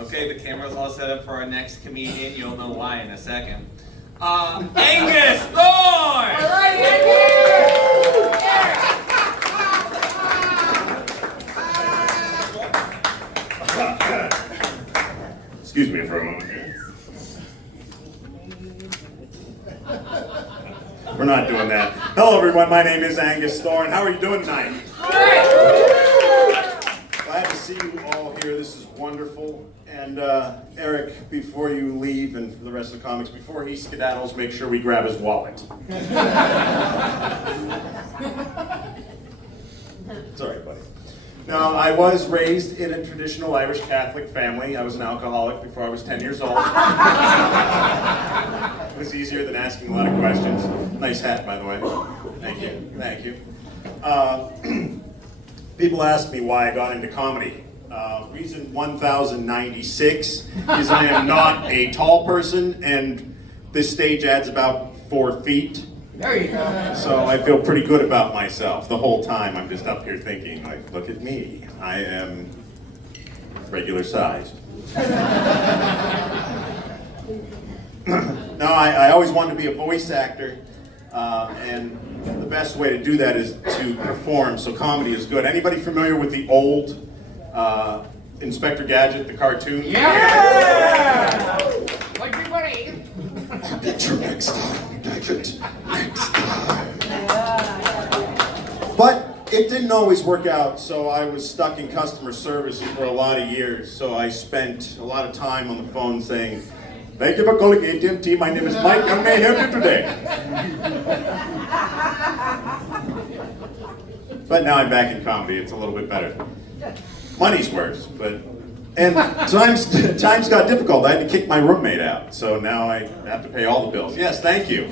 Okay, the camera's all set up for our next comedian. You'll know why in a second. Angus Thorne! All right, Angus! Excuse me for a moment here. We're not doing that. Hello everyone, my name is Angus Thorne. How are you doing tonight? Glad to see you all here. This is wonderful. And Eric, before you leave, and for the rest of the comics, before he skedaddles, make sure we grab his wallet. It's all right, buddy. Now, I was raised in a traditional Irish Catholic family. I was an alcoholic before I was 10 years old. It was easier than asking a lot of questions. Nice hat, by the way. Thank you. Thank you. People ask me why I got into comedy. Reason 1096 is I am not a tall person, and this stage adds about 4 feet. There you go. So I feel pretty good about myself. The whole time I'm just up here thinking, like, look at me. I am regular sized. No, I always wanted to be a voice actor, and the best way to do that is to perform, so comedy is good. Anybody familiar with the old Inspector Gadget, the cartoon? Yeah! Like your buddy. I'll get you next time, Gadget. Next time. But it didn't always work out, so I was stuck in customer service for a lot of years. So I spent a lot of time on the phone saying, "Thank you for calling AT&T. My name is Mike. How may I help you today?" But now I'm back in comedy. It's a little bit better. Money's worse, and times got difficult. I had to kick my roommate out, so now I have to pay all the bills. Yes, thank you.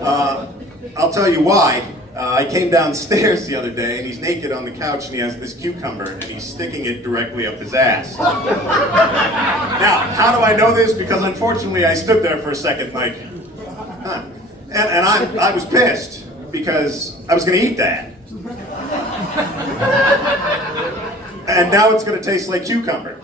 I'll tell you why. I came downstairs the other day, and he's naked on the couch, and he has this cucumber, and he's sticking it directly up his ass. Now, how do I know this? Because unfortunately, I stood there for a second, like, huh. And I was pissed because I was going to eat that. And now it's going to taste like cucumber.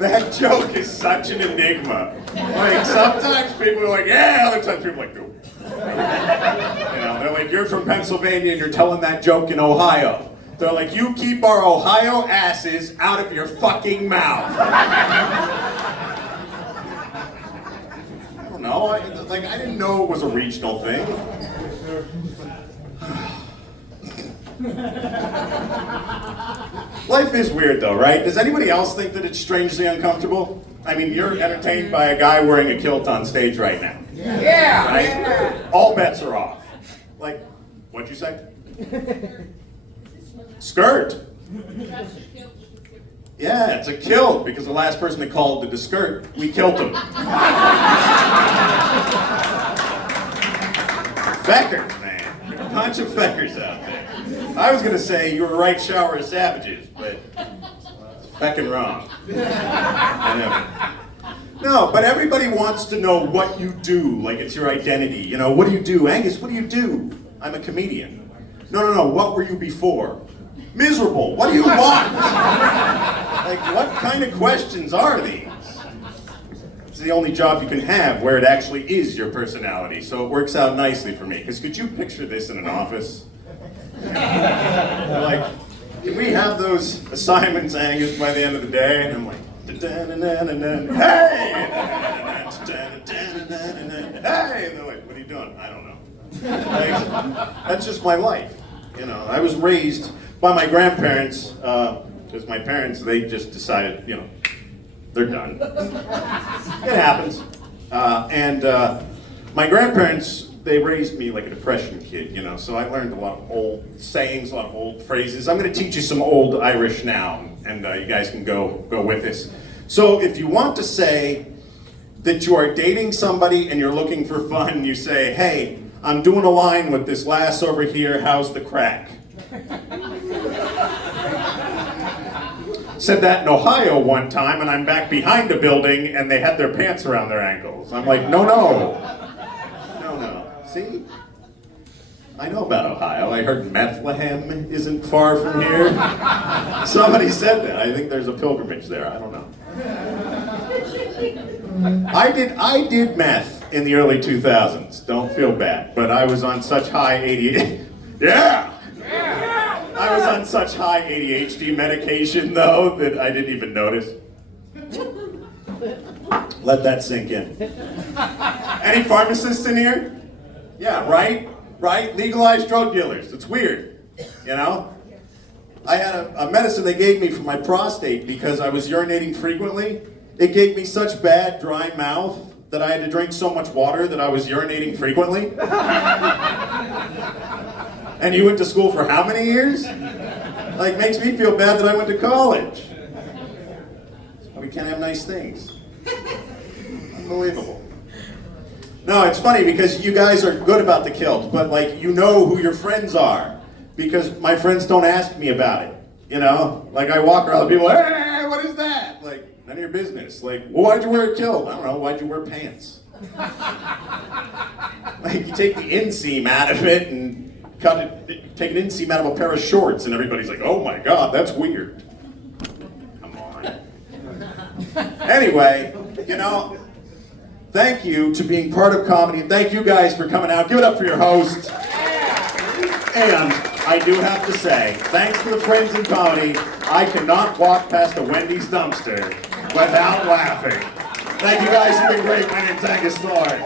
That joke is such an enigma. Like, sometimes people are like, yeah, other times people are like, nope. You know, they're like, you're from Pennsylvania and you're telling that joke in Ohio. They're like, you keep our Ohio asses out of your fucking mouth. No, I didn't know it was a regional thing. Life is weird though, right? Does anybody else think that it's strangely uncomfortable? I mean, you're entertained by a guy wearing a kilt on stage right now. Yeah! Right? Yeah. All bets are off. Like, what'd you say? Skirt. Yeah, it's a kilt, because the last person that called it a skirt, we killed him. Feckers, man. A bunch of feckers out there. I was going to say you were right shower of savages, but it's feckin' wrong. No, but everybody wants to know what you do, like it's your identity. You know, what do you do? Angus, what do you do? I'm a comedian. No, what were you before? Miserable. What do you want? Like, what kind of questions are these? It's the only job you can have where it actually is your personality, so it works out nicely for me. Because could you picture this in an office? Like, can we have those assignments, Angus, by the end of the day? And I'm like, hey! Hey! And they're like, what are you doing? I don't know. Like, that's just my life. You know, I was raised by my grandparents, because my parents, they just decided, you know, they're done. It happens. My grandparents, they raised me like a depression kid, you know, so I learned a lot of old sayings, a lot of old phrases. I'm going to teach you some old Irish now, and you guys can go with this. So if you want to say that you are dating somebody and you're looking for fun, you say, hey, I'm doing a line with this lass over here, how's the crack? Said that in Ohio one time, and I'm back behind a building, and they had their pants around their ankles. I'm like, no. See? I know about Ohio. I heard Bethlehem isn't far from here. Somebody said that. I think there's a pilgrimage there. I don't know. I did meth in the early 2000s. Don't feel bad. But I was on such high ADHD. Yeah! I was on such high ADHD medication, though, that I didn't even notice. Let that sink in. Any pharmacists in here? Yeah, right? Right? Legalized drug dealers. It's weird, you know? I had a medicine they gave me for my prostate because I was urinating frequently. It gave me such bad dry mouth that I had to drink so much water that I was urinating frequently. And you went to school for how many years? Like, makes me feel bad that I went to college. We can't have nice things. Unbelievable. No, it's funny because you guys are good about the kilt, but like, you know who your friends are. Because my friends don't ask me about it, you know? Like, I walk around and people are like, hey, what is that? Like, none of your business. Like, well, why'd you wear a kilt? I don't know, why'd you wear pants? Like, you take the inseam out of it and take an inseam out of a pair of shorts and everybody's like, oh my God, that's weird. Come on. Anyway, you know, thank you to being part of comedy. Thank you guys for coming out. Give it up for your host. And I do have to say, thanks to the friends in comedy, I cannot walk past a Wendy's dumpster without laughing. Thank you guys, you've been great. My name's Angus Thorne.